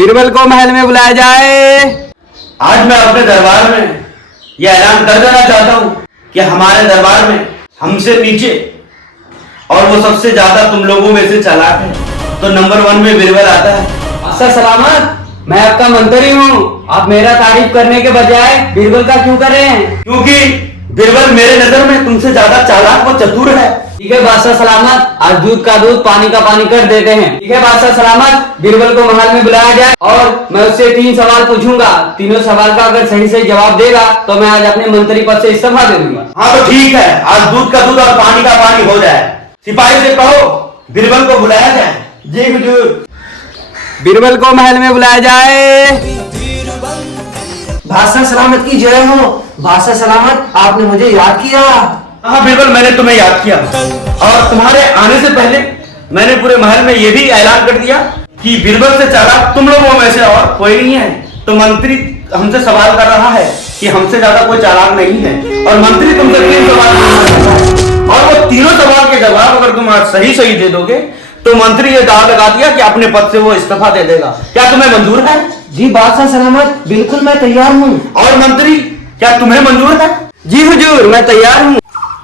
बीरबल को महल में बुलाया जाए। आज मैं अपने दरबार में यह ऐलान कर देना चाहता हूँ कि हमारे दरबार में हमसे नीचे और वो सबसे ज्यादा तुम लोगों में से चालाक है, तो नंबर 1 में बीरबल आता है। बादशाह सलामत, मैं आपका मंत्री हूँ। आप मेरा तारीफ करने के बजाय बीरबल का क्यों कर रहे हैं? क्योंकि बीरबल मेरे नजर में तुमसे ज्यादा चालाक व चतुर है। ठीक है बादशाह सलामत, आज दूध का दूध पानी का पानी कर देते हैं। ठीक है बादशाह सलामत, बीरबल को महल में बुलाया जाए और मैं उससे 3 सवाल पूछूंगा। तीनों सवाल का अगर सही सही जवाब देगा तो मैं आज अपने मंत्री पद से इस्तीफा दे दूंगा। हाँ तो ठीक है, आज दूध का दूध और पानी का पानी हो जाए। सिपाही से कहो बीरबल को बुलाया जाए। जी हुजूर। बीरबल को महल में बुलाया जाए। बादशाह सलामत की जय हो। बादशाह सलामत, आपने मुझे याद किया। हाँ बीरबल, मैंने तुम्हें याद किया और तुम्हारे आने से पहले मैंने पूरे महल में ये भी ऐलान कर दिया कि बीरबल से चालाक तुम लोगों में से और कोई नहीं है। तो मंत्री हमसे सवाल कर रहा है कि हमसे ज्यादा कोई चालाक नहीं है और मंत्री तुमसे 3 सवाल पूछना चाहता है और वो तीनों सवाल के जवाब अगर तुम आज सही सही दे दोगे तो मंत्री ये दावा लगा दिया कि अपने पद से वो इस्तीफा दे देगा। क्या तुम्हें मंजूर है? जी बादशाह सलामत, बिल्कुल मैं तैयार हूँ। और मंत्री, क्या तुम्हें मंजूर है? जी हुजूर, मैं तैयार हूँ।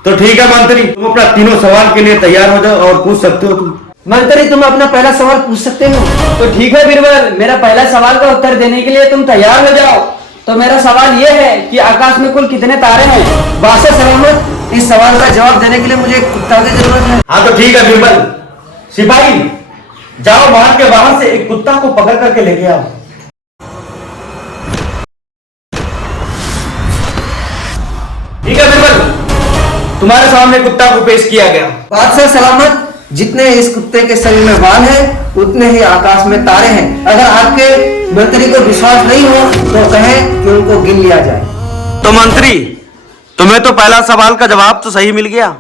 तो ठीक है मंत्री, तुम अपना तीनों सवाल के लिए तैयार हो जाओ और पूछ सकते हो तुम। मंत्री, तुम अपना पहला सवाल पूछ सकते हो। तो ठीक है बीरबल, मेरा पहला सवाल का उत्तर देने के लिए तुम तैयार हो जाओ। तो मेरा सवाल ये है कि आकाश में कुल कितने तारे हैं? बादशाह सलामत, इस सवाल का जवाब देने के लिए मुझे एक कुत्ता की जरूरत है। हाँ तो ठीक है बीरबल। सिपाही, जाओ महल के बाहर से एक कुत्ता को पकड़ करके लेके आओ। ठीक है बीरबल, तुम्हारे सामने कुत्ता को पेश किया गया। बादशाह सलामत, जितने इस कुत्ते के शरीर में बाल हैं, उतने ही आकाश में तारे हैं। अगर आपके मंत्री को विश्वास नहीं हो तो कहें कि उनको गिन लिया जाए। तो मंत्री, तुम्हें तो पहला सवाल का जवाब तो सही मिल गया।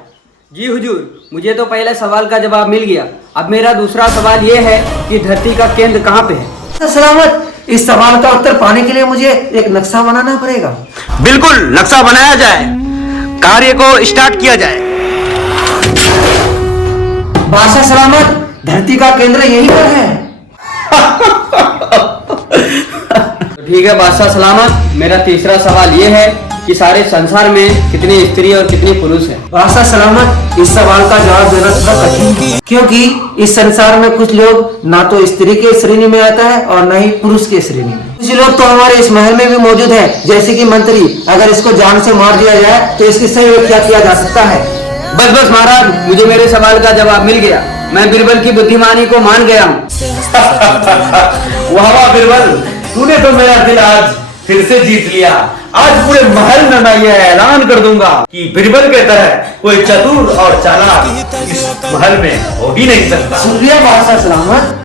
जी हुजूर, मुझे तो पहले सवाल का जवाब मिल गया। अब मेरा दूसरा सवाल ये है कि धरती का केंद्र कहाँ पे है? बादशाह सलामत, इस सवाल का उत्तर पाने के लिए मुझे एक नक्शा बनाना पड़ेगा। बिल्कुल, नक्शा बनाया जाए, कार्य को स्टार्ट किया जाए। बादशाह सलामत, धरती का केंद्र यहीं पर है। तो ठीक है बादशाह सलामत, मेरा तीसरा सवाल ये है कि सारे संसार में कितनी स्त्री और कितनी पुरुष है? बादशाह सलामत, इस सवाल का जवाब देना थोड़ा कठिन है, क्योंकि इस संसार में कुछ लोग ना तो स्त्री के श्रेणी में आता है और न ही पुरुष के श्रेणी में। कुछ लोग तो हमारे इस महल में भी मौजूद है, जैसे कि मंत्री। अगर इसको जान से मार दिया जाए तो इसकी सही व्याख्या किया जा सकता है। बस बस महाराज, मुझे मेरे सवाल का जवाब मिल गया। मैं बीरबल की बुद्धिमानी को मान गया हूँ। वाह वाह बीरबल, तूने तो मेरा दिल आज फिर से जीत लिया। आज पूरे महल में मैं ये ऐलान कर दूंगा कि बीरबल के तरह कोई चतुर और चालाक इस महल में हो ही नहीं सकता। शुक्रिया बादशाह सलामत।